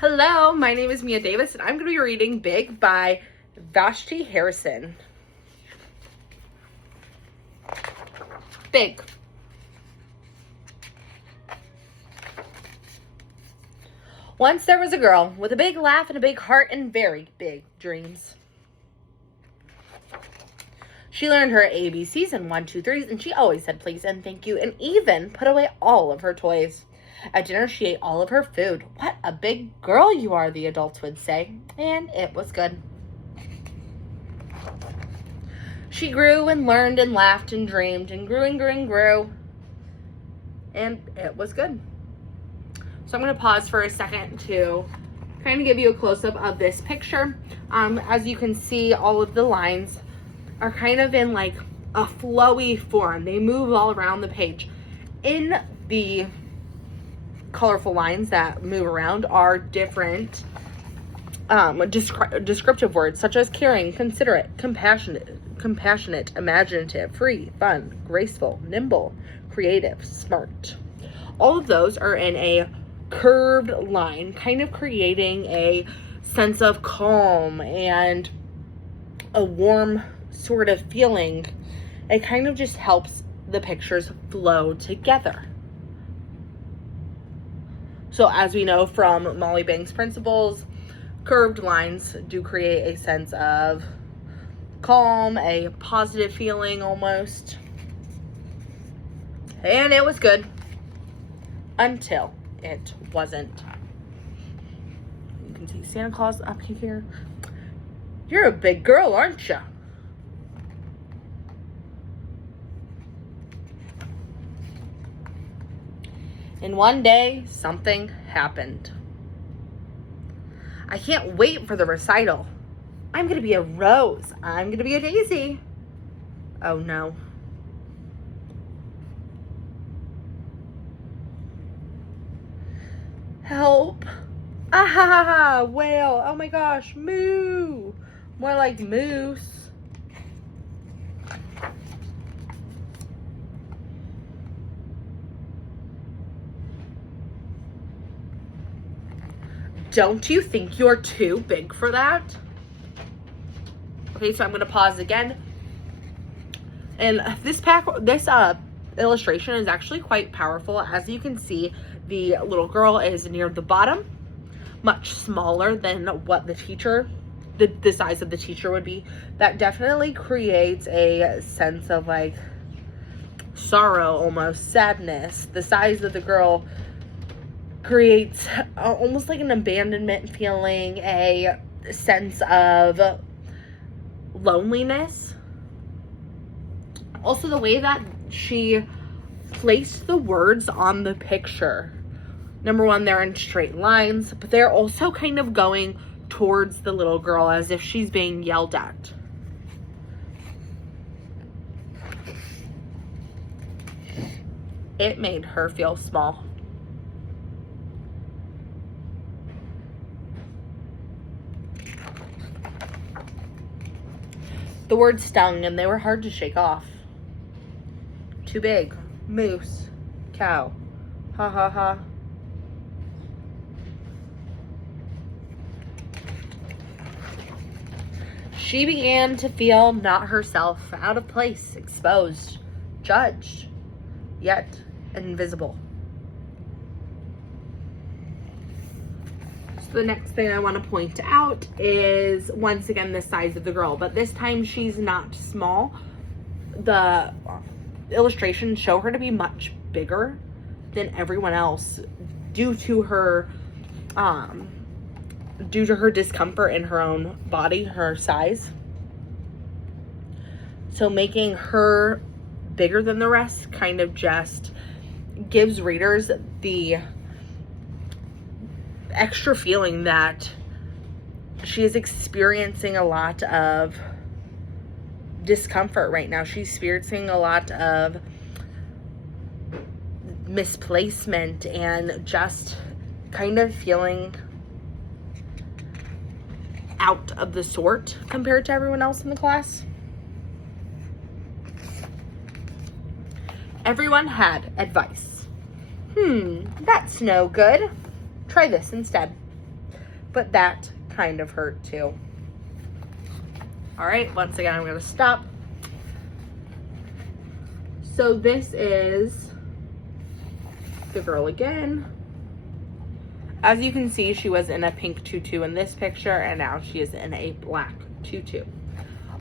Hello, my name is Mia Davis, and I'm going to be reading Big by Vashti Harrison. Big. Once there was a girl with a big laugh and a big heart and very big dreams. She learned her ABCs and 1, 2, 3s, and she always said please and thank you, and even put away all of her toys. At dinner, she ate all of her food. What a big girl you are, the adults would say, and it was good. She grew and learned and laughed and dreamed and grew and grew and grew, and it was good. So I'm going to pause for a second to kind of give you a close-up of this picture. As you can see, all of the lines are kind of in like a flowy form. They move all around the page. In the colorful lines that move around are different descriptive words such as caring, considerate, compassionate, imaginative, free, fun, graceful, nimble, creative, smart. All of those are in a curved line, kind of creating a sense of calm and a warm sort of feeling. It kind of just helps the pictures flow together. So as we know from Molly Banks' principles, curved lines do create a sense of calm, a positive feeling almost. And it was good until it wasn't. You can see Santa Claus up here. You're a big girl, aren't you? And one day, something happened. I can't wait for the recital. I'm going to be a rose. I'm going to be a daisy. Oh, no. Help. Ah ha ha ha. Whale. Oh, my gosh. Moo. More like moose. Don't you think you're too big for that? Okay, so I'm going to pause again. And this illustration is actually quite powerful. As you can see, the little girl is near the bottom, much smaller than what the size of the teacher would be. That definitely creates a sense of like sorrow, almost sadness. The size of the girl creates almost like an abandonment feeling, a sense of loneliness. Also, the way that she placed the words on the picture. Number one, they're in straight lines, but they're also kind of going towards the little girl as if she's being yelled at. It made her feel small. The words stung and they were hard to shake off. Too big. Moose. Cow. Ha ha ha. She began to feel not herself, out of place, exposed, judged, yet invisible. The next thing I want to point out is, once again, the size of the girl, but this time she's not small. The illustrations show her to be much bigger than everyone else due to her discomfort in her own body, her size. So making her bigger than the rest kind of just gives readers the extra feeling that she is experiencing a lot of discomfort right now. She's experiencing a lot of misplacement and just kind of feeling out of the sort compared to everyone else in the class. Everyone had advice. That's no good. Try this instead. but that kind of hurt too. All right, once again, I'm gonna stop. So this is the girl again. As you can see, she was in a pink tutu in this picture, and now she is in a black tutu.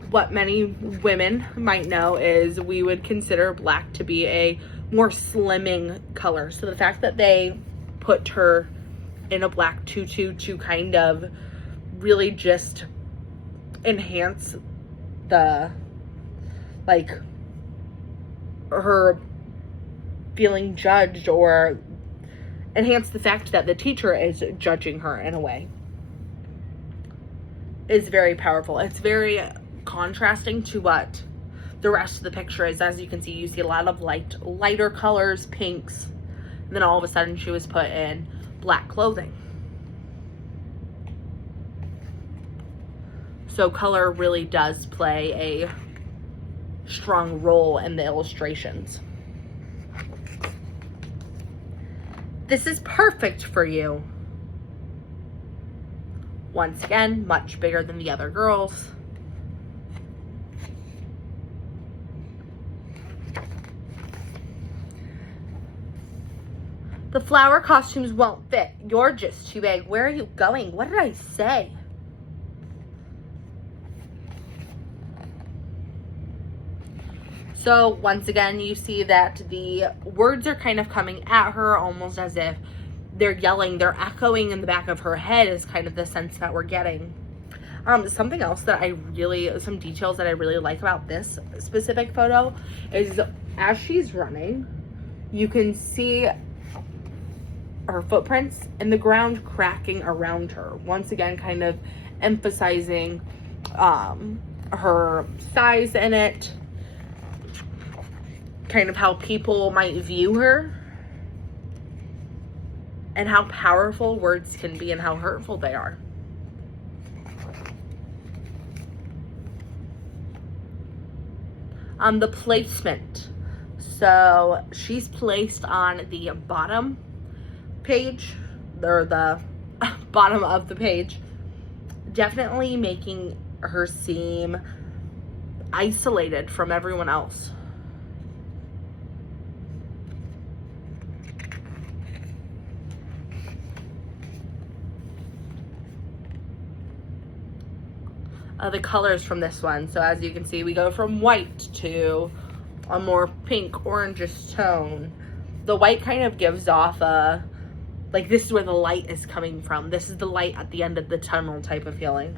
What many women might know is we would consider black to be a more slimming color. So the fact that they put her in a black tutu to kind of really just enhance the, like, her feeling judged, or enhance the fact that the teacher is judging her in a way, is very powerful. It's very contrasting to what the rest of the picture is. As you can see, you see a lot of lighter colors, pinks, and then all of a sudden she was put in black clothing. So color really does play a strong role in the illustrations. This is perfect for you. Once again, much bigger than the other girls. The flower costumes won't fit. You're just too big. Where are you going? What did I say? So once again, you see that the words are kind of coming at her almost as if they're yelling, they're echoing in the back of her head, is kind of the sense that we're getting. Something else that some details that I really like about this specific photo is as she's running, you can see her footprints and the ground cracking around her. Once again, kind of emphasizing her size in it, kind of how people might view her, and how powerful words can be and how hurtful they are. The placement. So she's placed on the bottom page, or the bottom of the page, definitely making her seem isolated from everyone else. The colors from this one. So as you can see, we go from white to a more pink orangish tone. The white kind of gives off a, like, this is where the light is coming from. This is the light at the end of the tunnel type of feeling.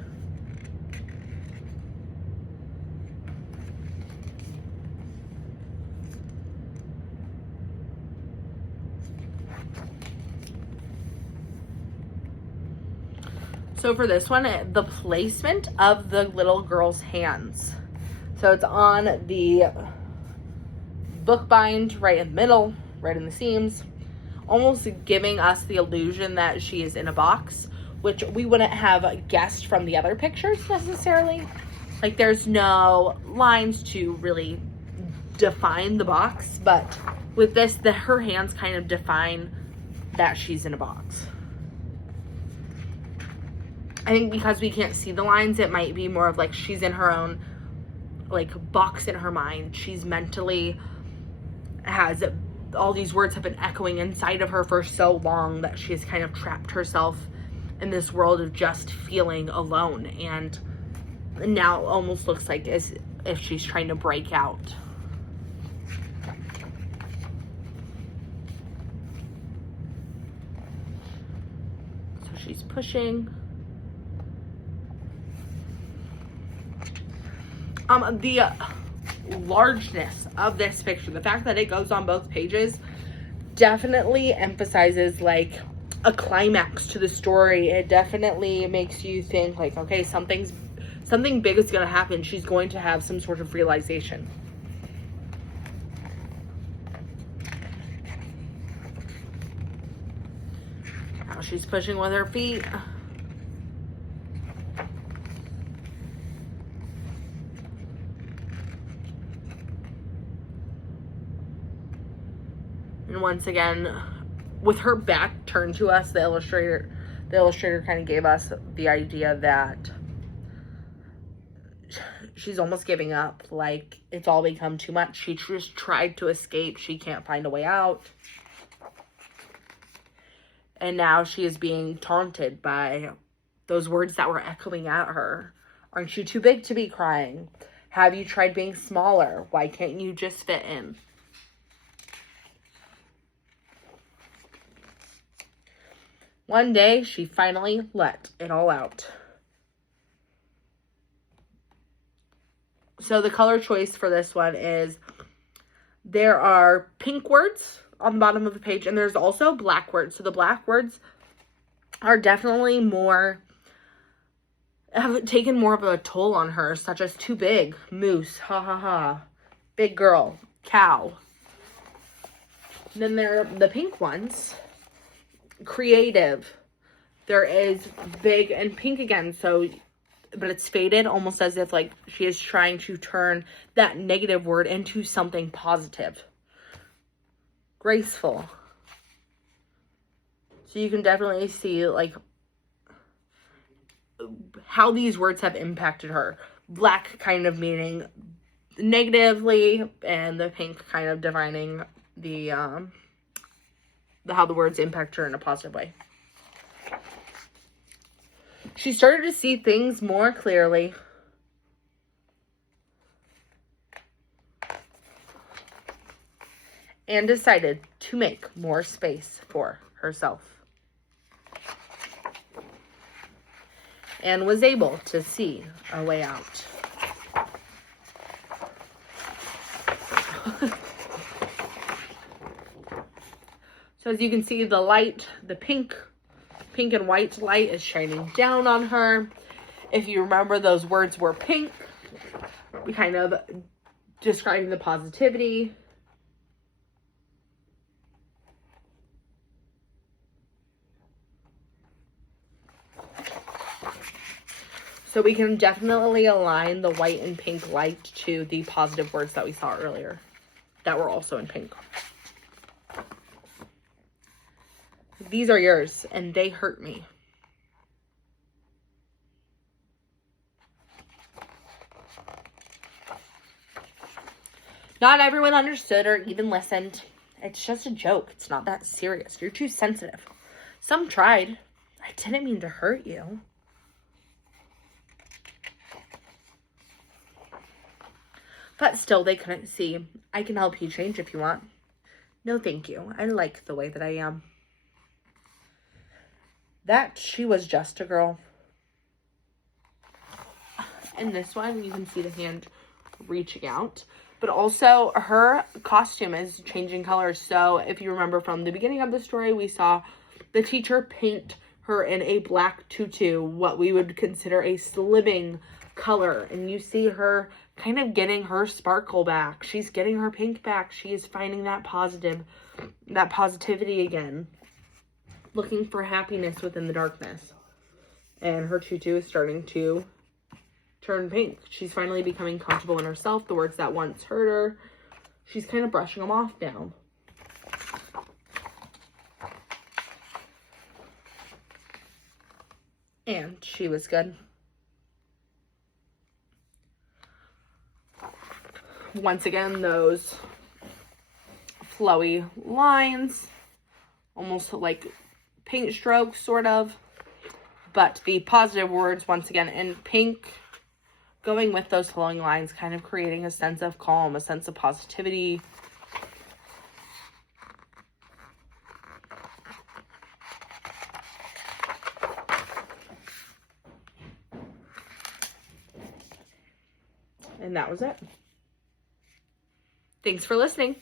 So for this one, the placement of the little girl's hands. So it's on the book bind right in the middle, right in the seams, almost giving us the illusion that she is in a box, which we wouldn't have guessed from the other pictures necessarily. Like, there's no lines to really define the box, but with this, her hands kind of define that she's in a box. I think because we can't see the lines, it might be more of like she's in her own, like, box in her mind. She's mentally has, all these words have been echoing inside of her for so long that she has kind of trapped herself in this world of just feeling alone, and now it almost looks like as if she's trying to break out. So she's pushing. The largeness of this picture, the fact that it goes on both pages, definitely emphasizes like a climax to the story. It definitely makes you think like, okay, something big is going to happen. She's going to have some sort of realization. Now she's pushing with her feet. And once again, with her back turned to us, the the illustrator kind of gave us the idea that she's almost giving up. Like, it's all become too much. She just tried to escape. She can't find a way out. And now she is being taunted by those words that were echoing at her. Aren't you too big to be crying? Have you tried being smaller? Why can't you just fit in? One day, she finally let it all out. So the color choice for this one is, there are pink words on the bottom of the page, and there's also black words. So the black words are definitely have taken more of a toll on her, such as too big, moose, ha ha ha, big girl, cow. And then there are the pink ones, creative. There is big and pink again, so, but it's faded, almost as if like she is trying to turn that negative word into something positive. Graceful. So you can definitely see like how these words have impacted her. Black kind of meaning negatively, and the pink kind of defining the how the words impact her in a positive way. She started to see things more clearly. And decided to make more space for herself. And was able to see a way out. So as you can see, the light, the pink and white light is shining down on her. If you remember, those words were pink, kind of describing the positivity. So we can definitely align the white and pink light to the positive words that we saw earlier that were also in pink. These are yours, and they hurt me. Not everyone understood or even listened. It's just a joke. It's not that serious. You're too sensitive. Some tried. I didn't mean to hurt you. But still, they couldn't see. I can help you change if you want. No, thank you. I like the way that I am. That she was just a girl. In this one, you can see the hand reaching out. But also, her costume is changing colors. So, if you remember from the beginning of the story, we saw the teacher paint her in a black tutu, what we would consider a slimming color. And you see her kind of getting her sparkle back. She's getting her pink back. She is finding that positivity again. Looking for happiness within the darkness. And her tutu is starting to turn pink. She's finally becoming comfortable in herself. The words that once hurt her, she's kind of brushing them off now. And she was good. Once again, those flowy lines, almost like paint strokes, sort of. But the positive words, once again, in pink, going with those flowing lines, kind of creating a sense of calm, a sense of positivity. And that was it. Thanks for listening.